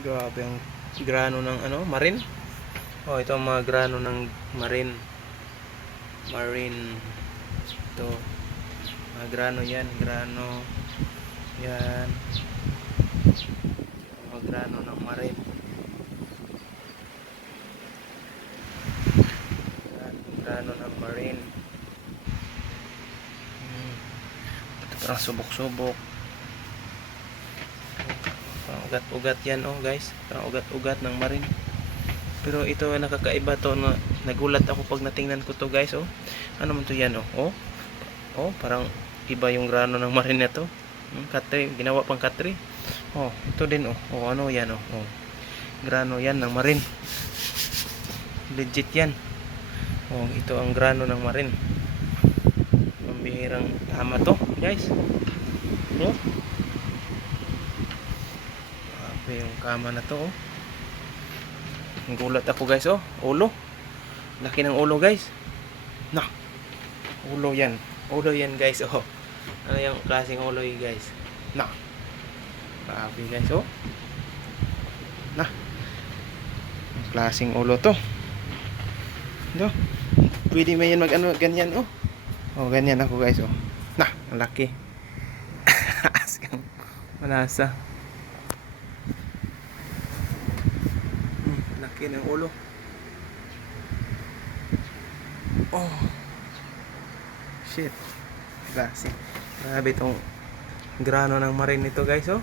Grabe ang grano ng ano, marin. Oh, ito ang mga grano ng marin. Marine. Ito. Mga grano yan, grano. Yan. Mga grano ng marin. Grano ng marine. Hmm. Ito parang subok-subok. Ugat-ugat yan oh guys. Parang ugat-ugat ng marine. Pero ito nakakaiba to na nagulat ako pag natingnan ko to guys oh. Ano man to yan oh? Oh. Oh, parang iba yung grano ng marine na to. Hmm, katri, ginawa pang katri. Oh, ito din oh. Oh, ano yan oh. oh. Grano yan ng marine. Legit yan. Oh, ito ang grano ng marine. Pambihirang tama to, guys. Oh. Grabe yung kama na to oh. Gulat ako guys oh. Ulo. Laki ng ulo guys. Na. Ulo yan. Ulo yan guys oh. Ano yung klaseng ulo yun guys? Na. Grabe guys oh. Na. Ang klaseng ulo to. No. Pwede mo yan mag ano ganyan oh. Oh ganyan ako guys oh. Na. Ang laki. Manasa. Hmm, laki ng ulo. Oh. Shit. Klase. Grabe itong grano ng marine nito guys oh.